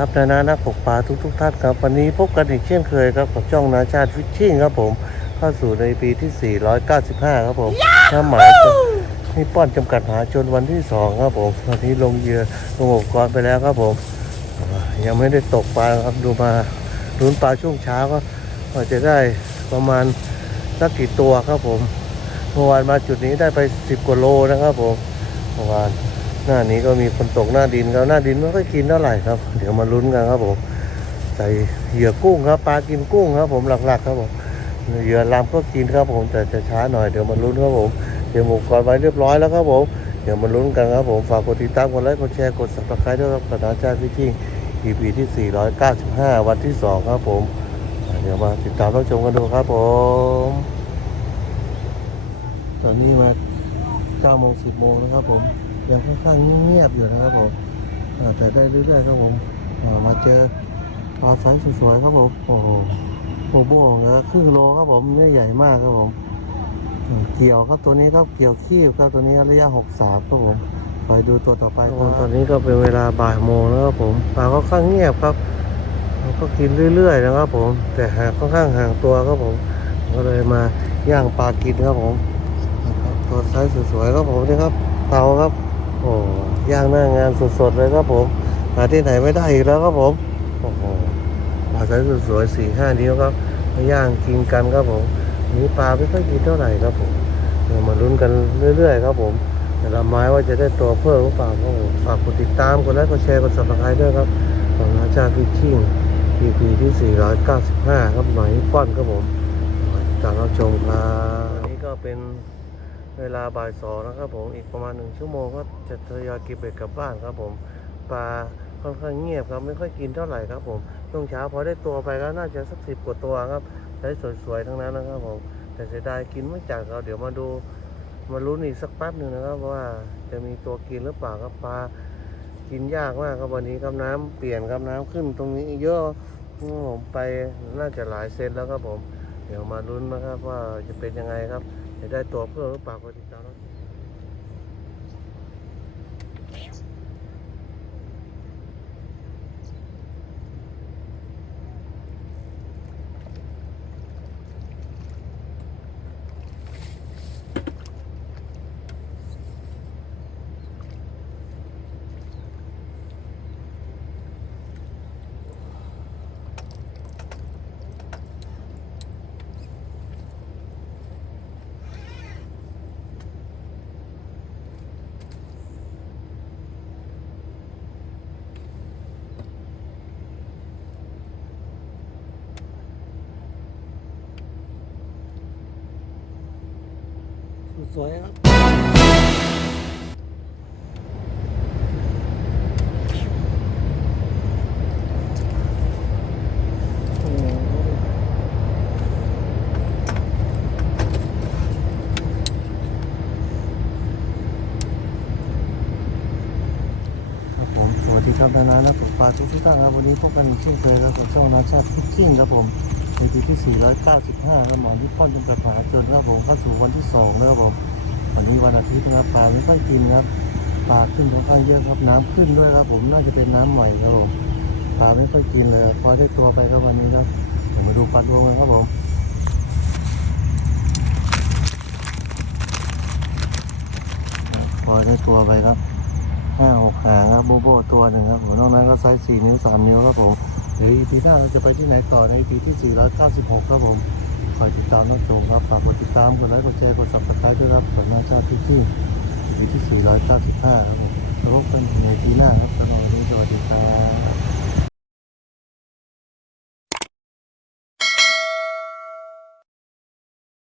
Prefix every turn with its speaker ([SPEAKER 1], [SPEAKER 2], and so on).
[SPEAKER 1] ครับนานานักปกปลาทุกทุกๆท่านครับวันนี้พบกันอีกเช่นเคยครับกับช่องนาชาติฟิชชิ่งครับผม เข้าสู่ในปีที่ 495 ครับผมน้ำหมายนี่ป้อนจำกัดหาชนวันที่ 2 ครับผมวันนี้ลงเหยื่อลงอุปกรณ์ไปแล้วครับผม ยังไม่ได้ตกปลาครับดูมาลุ้นปลาช่วงเช้าก็ก็จะได้ประมาณสักกี่ตัวครับผมเมื่อวานมาจุดนี้ได้ไป 10กว่าโลนะครับผมเมื่อวาน หน้านี้ก็มีฝนตกหน้าดินครับหน้าดินไม่ค่อยกินเท่าไหร่ครับ เดี๋ยวมาลุ้นกันครับผมใส่เหยื่อกุ้งครับปลากินกุ้งครับ ผมหลักๆ ครับผมเหยื่อลามก็กินครับผมแต่จะช้าหน่อยเดี๋ยวมาลุ้นครับผมเดี๋ยวหมกกรไว้เรียบร้อยแล้วครับผมเดี๋ยวมาลุ้นกันครับผมฝากกดติดตามกดไลค์กดแชร์กด subscribe ด้วยครับกระดาษชาติพิชิ่ EP ที่ 495 วันที่ 2 ครับผมเดี๋ยวมาติดตามรับชมกันดูครับผม ตอนนี้มา9โมง10โมงแล้วครับผม ยังค่อนข้างเงียบอยู่นะครับผมแต่ได้เรื่อยๆครับผมมาเจอปลาไซส์สวยๆครับผมโอ้โหโบโบ้นะครึ่งโลครับผมเนื้อใหญ่มากครับผม เกี่ยวครับตัวนี้ครับเกี่ยวขี้ครับตัวนี้ระยะหกสามครับผมคอยดูตัวต่อไปครับตอนนี้ก็เป็นเวลาบ่ายโมงแล้วครับผมปลาค่อนข้างเงียบครับก็กินเรื่อยๆนะครับผม แต่หางค่อนข้างห่างตัวครับผม ก็เลยมาย่างปลากินครับผมตัวไซส์สวยๆครับผมนี่ครับเตาครับ โอ้ย่างหน้างานสดๆเลยครับผม หาที่ไหนไม่ได้อีกแล้วครับผม โอ้โหปลาสายสวยๆสี่ห้านิ้วครับมาย่างกินกันครับผมนี้ปลาไม่ค่อยกินเท่าไหร่ครับผมเดี๋ยวมาลุ้นกันเรื่อยๆครับผมแต่ละไม้ว่าจะได้ตัวเพิ่มหรือเปล่าครับผมฝากกดติดตามกดไลค์กดแชร์กดซับสไครต์ด้วยครับของอาจาฟิชชิ่ง EP ที่ 495 ครับหน่อยป้อนครับผมตามรับชมครับอันนี้ก็เป็นเวลาบ่ายสองนะครับผมอีกประมาณหนึ่งชั่วโมงก็ จะทยอยเก็บเบ็ดกลับบ้านครับผม ปลาค่อนข้างเงียบครับไม่ค่อยกินเท่าไหร่ครับผมช่วงเช้าพอได้ตัวไปก็น่าจะสักสิบกว่าตัวครับได้สวยๆทั้งนั้นนะครับผมแต่เสียดายกินไม่จัดครับเดี๋ยวมาดูมาลุ้นอีกสักแป๊บหนึ่งนะครับว่าจะมีตัวกินหรือเปล่าครับปลากินยากมากครับวันนี้ครับน้ำเปลี่ยนครับน้ำขึ้นตรงนี้เยอะผมไปน่าจะหลายเซนแล้วครับผม เดี๋ยวมาลุ้นนะครับว่าจะเป็นยังไงครับ จะได้ตัวเพิ่มหรือเปล่าก็ติดตาม สวยครับ ครับผม สวัสดีครับนานาและผมปลาทุกทุกท่านครับ วันนี้พบกันเช่นเคยครับกับช่องนาชาติฟิชชิ่งครับผม ในปีที่ 495ครับหมอที่พ่อนจำกัดมหาชนครับผมเข้าสู่วันที่2แล้วครับผมวันนี้วันอาทิตย์นะครับปลาไม่ค่อยกินครับปลาขึ้นค่อนข้างเยอะครับน้ำขึ้นด้วยครับผมน่าจะเป็นน้ำใหม่ครับผมปลาไม่ค่อยกินเลยพอได้ตัวไปครับวันนี้ครับเดี๋ยวมาดูปลาดวงกันครับผมพอได้ตัวไปครับห้าหกหางครับโบโบตัวหนึ่งครับผมนอกนั้นก็ไซส์สี่นิ้วสามนิ้วครับผม ใน EP หน้าเราจะไปที่ไหนต่อใน EP ที่ 496 ครับผมคอยติดตามรับชมครับ ฝากกดติดตามกดไลค์กดแชร์กด subscribe ด้วยครับผลงานชาติที่ที่ EP ที่ 495 ครับผมพบกันใน EP หน้าครับสำหรับวันนี้สวัสดีครับ